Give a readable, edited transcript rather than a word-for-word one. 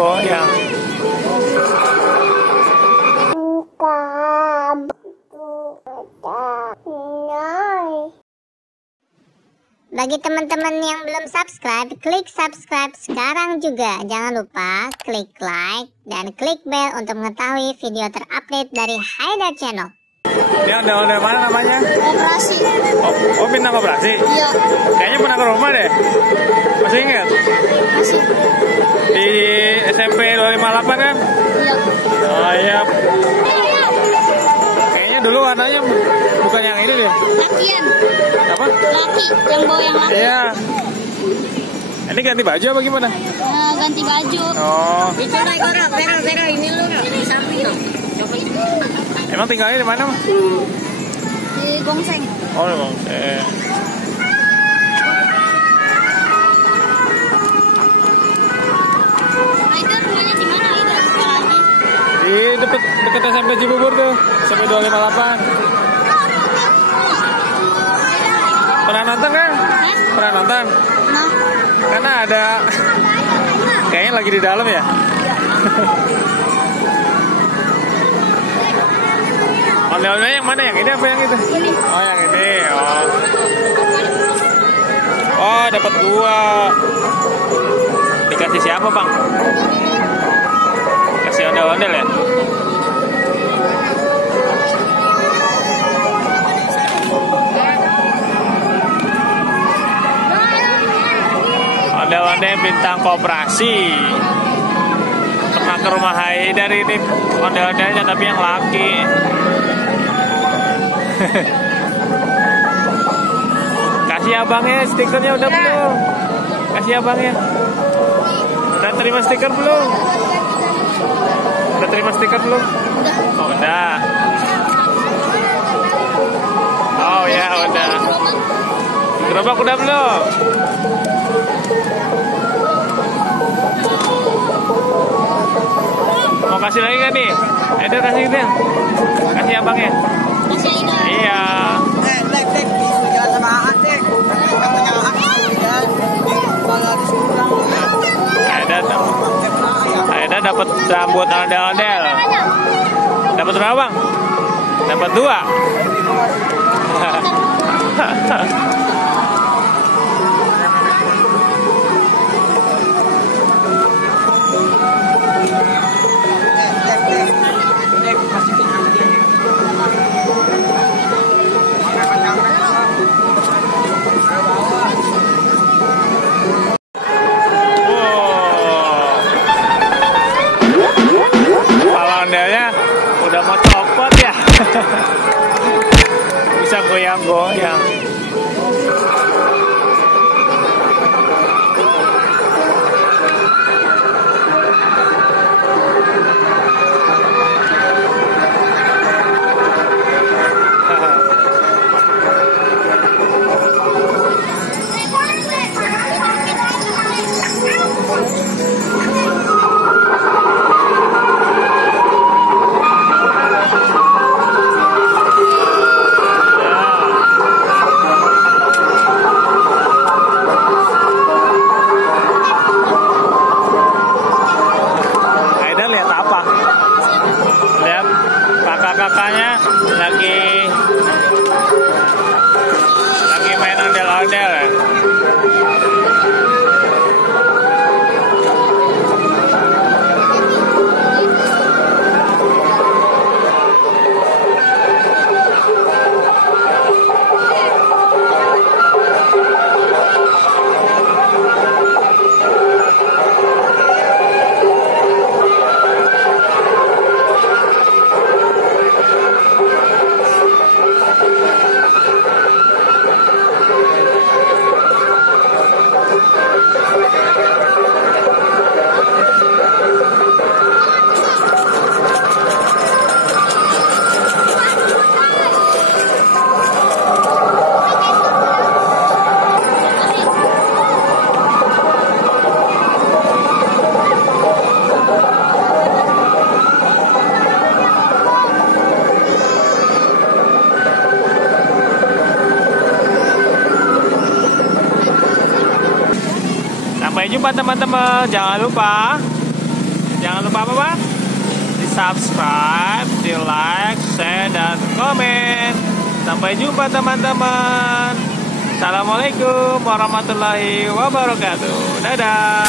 goyang. Bagi teman-teman yang belum subscribe, klik subscribe sekarang juga. Jangan lupa klik like dan klik bell untuk mengetahui video terupdate dari Haidar Channel. Ini ondel-ondel mana namanya? Operasi. Oh, bintang operasi? Iya. Kayaknya pernah ke rumah deh. Masih ingat? Masih. Di SMP 258 kan? Iya. Oh iya. Kayaknya dulu warnanya bukan yang ini deh. Lakian. Apa? Laki, yang bawa yang laki. Iya. Ini ganti baju apa gimana? Ganti baju. Oh. Itu naik Vera ini lu di samping loh. Coba itu. Emang tinggalnya di mana, Mas? Di Gongseng. Oh, di Gongseng. Haidar rumahnya di mana? Haidar lagi. Di dekat SMP Cibubur tuh, SMP 258. Pernah nonton kan? Hah? Pernah nonton? Nah. Karena ada kayaknya lagi di dalam ya. Ondel-ondelnya yang mana? Yang ini apa yang itu? Ini. Oh, yang ini. Oh. Oh, dapat 2. Dikasih siapa, Bang? Kasih ondel-ondel ya? Ondel-ondel bintang koperasi. Pernah ke rumah Haidar ini ondel-ondelnya tapi yang laki. Kasih abangnya stikernya udah belum? Kasih abangnya. Udah terima stiker belum? Udah terima stiker belum? Oh, udah. Oh ya udah. Gerobak udah belum? Mau kasih lagi kan nih? Ada kasih gitu ya? Kasih abangnya. Kasih Haidar. Iya. Dek, jalan sama Aan, Dek. Katanya Aan Aida dapat rambut ondel-ondel. Dapat berapa, Bang? Dapat 2. Dek, masih tinggal dia. Udah mau copot ya. Bisa goyang-goyang. Kakaknya lagi main ondel-ondel ya. Sampai jumpa teman-teman. Jangan lupa Jangan lupa apa, Bang? Di subscribe, di like, share, dan komen. Sampai jumpa teman-teman. Assalamualaikum warahmatullahi wabarakatuh. Dadah.